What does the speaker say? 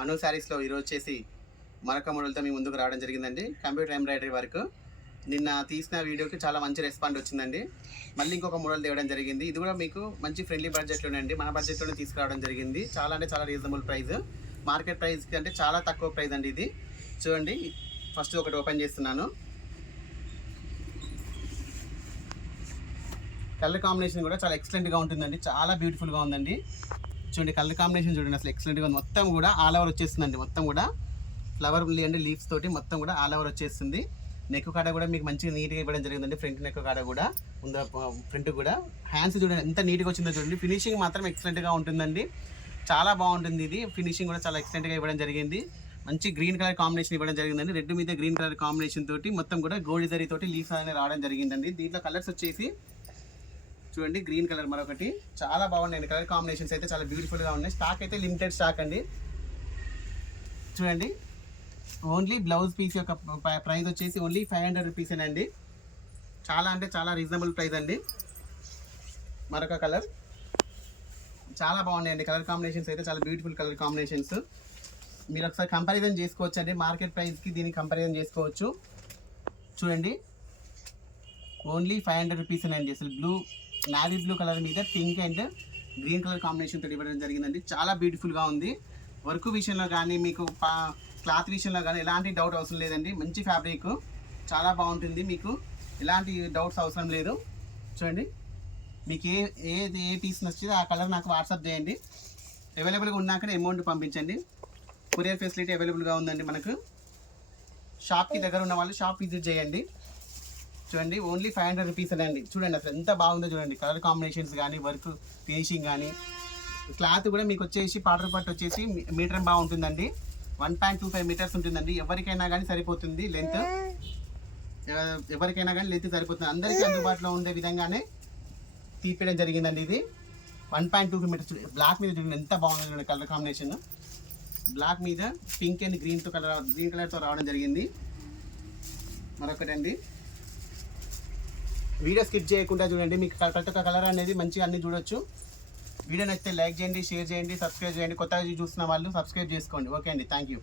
అను శారీస్లో ఈరోజు వచ్చేసి మరొక మోడల్తో మీ ముందుకు రావడం జరిగిందండి. Computer embroidery work. నిన్న తీసిన వీడియోకి చాలా మంచి రెస్పాండ్ వచ్చిందండి. మళ్ళీ ఇంకొక మోడల్ తేవడం జరిగింది. ఇది కూడా మీకు మంచి ఫ్రెండ్లీ బడ్జెట్లోనే అండి, మన బడ్జెట్లోనే తీసుకురావడం జరిగింది. చాలా అంటే చాలా రీజనబుల్ ప్రైస్, మార్కెట్ ప్రైస్కి అంటే చాలా తక్కువ ప్రైస్ అండి ఇది. చూడండి, ఫస్ట్ ఒకటి ఓపెన్ చేస్తున్నాను. కలర్ కాంబినేషన్ కూడా చాలా ఎక్సలెంట్గా ఉంటుందండి, చాలా బ్యూటిఫుల్గా ఉందండి. చూడండి, కలర్ కాంబినేషన్ చూడండి, అసలు ఎక్సలెంట్గా ఉంది. మొత్తం కూడా ఆల్ ఓవర్ వచ్చేస్తుందండి, మొత్తం కూడా ఫ్లవర్ అండి లీవ్స్ తోటి మొత్తం కూడా ఆల్ ఓవర్ వచ్చేస్తుంది. నెక్ కాడ కూడా మీకు మంచిగా నీట్గా ఇవ్వడం జరిగిందండి. ఫ్రంట్ నెక్ కాడ కూడా ఉందా, ఫ్రంట్ కూడా హ్యాండ్స్ చూడండి ఎంత నీట్గా వచ్చిందో చూడండి. ఫినిషింగ్ మాత్రం ఎక్సలెంట్గా ఉంటుందండి, చాలా బాగుంటుంది. ఇది ఫినిషింగ్ కూడా చాలా ఎక్సలెంట్గా ఇవ్వడం జరిగింది. మంచి గ్రీన్ కలర్ కాంబినేషన్ ఇవ్వడం జరిగిందండి. రెడ్ మీద గ్రీన్ కలర్ కాంబినేషన్ తోటి మొత్తం కూడా గోల్డ్ జరీ తోటి లీవ్స్ అనేది రావడం జరిగిందండి. దీంట్లో కలర్స్ వచ్చేసి చూడండి, గ్రీన్ కలర్ మరొకటి, చాలా బాగున్నాయండి. కలర్ కాంబినేషన్స్ అయితే చాలా బ్యూటిఫుల్గా ఉన్నాయి. స్టాక్ అయితే లిమిటెడ్ స్టాక్ అండి. చూడండి, ఓన్లీ బ్లౌజ్ పీస్ యొక్క ప్రైస్ వచ్చేసి ఓన్లీ 500 రూపీసేనండి. చాలా అంటే చాలా రీజనబుల్ ప్రైస్ అండి. మరొక కలర్ చాలా బాగున్నాయండి. కలర్ కాంబినేషన్స్ అయితే చాలా బ్యూటిఫుల్ కలర్ కాంబినేషన్స్. మీరు ఒకసారి కంపారిజన్ చేసుకోవచ్చు అండి, మార్కెట్ ప్రైస్కి దీనికి కంపారిజన్ చేసుకోవచ్చు. చూడండి, ఓన్లీ 500 రూపీసేనండి. అసలు బ్లూ, నావీ బ్లూ కలర్ మీద పింక్ అండ్ గ్రీన్ కలర్ కాంబినేషన్తో ఇవ్వడం జరిగిందండి. చాలా బ్యూటిఫుల్గా ఉంది. వర్క్ విషయంలో కానీ మీకు క్లాత్ విషయంలో కానీ ఎలాంటి డౌట్ అవసరం లేదండి. మంచి ఫ్యాబ్రిక్, చాలా బాగుంటుంది. మీకు ఎలాంటి డౌట్స్ అవసరం లేదు. చూడండి, మీకు ఏ పీస్ నచ్చిందో ఆ కలర్ నాకు వాట్సాప్ చేయండి. అవైలబుల్గా ఉన్నాకనే అమౌంట్ పంపించండి. కొరియర్ ఫెసిలిటీ అవైలబుల్గా ఉందండి మనకు. షాప్కి దగ్గర ఉన్న వాళ్ళు షాప్ విజిట్ చేయండి. చూడండి, ఓన్లీ 500 రూపీస్ అండి. చూడండి అసలు ఎంత బాగుందో చూడండి. కలర్ కాంబినేషన్స్ కానీ, వర్క్ ఫినిషింగ్ కానీ, క్లాత్ కూడా మీకు వచ్చేసి పాటర్ పట్టు వచ్చేసి మీటర్ బాగుంటుందండి. 1.25 మీటర్స్ ఉంటుందండి. ఎవరికైనా కానీ సరిపోతుంది లెంత్, ఎవరికైనా కానీ లెంత్ సరిపోతుంది. అందరికీ అందుబాటులో ఉండే విధంగానే తీపేయడం జరిగిందండి. ఇది 1.25 మీటర్స్. బ్లాక్ మీద చూడండి ఎంత బాగుంది చూడండి. కలర్ కాంబినేషన్ బ్లాక్ మీద పింక్ అండ్ గ్రీన్ కలర్తో రావడం జరిగింది. మరొకటి అండి, వీడియో స్కిప్ చేయకుండా చూడండి. మీకు ప్రతి ఒక్క కలర్ అనేది మంచిగా అన్ని చూడొచ్చు. వీడియో నచ్చితే లైక్ చేయండి, షేర్ చేయండి, సబ్స్క్రైబ్ చేయండి. కొత్తగా చూస్తున్న వాళ్ళు సబ్స్క్రైబ్ చేసుకోండి. ఓకే అండి, థ్యాంక్ యూ.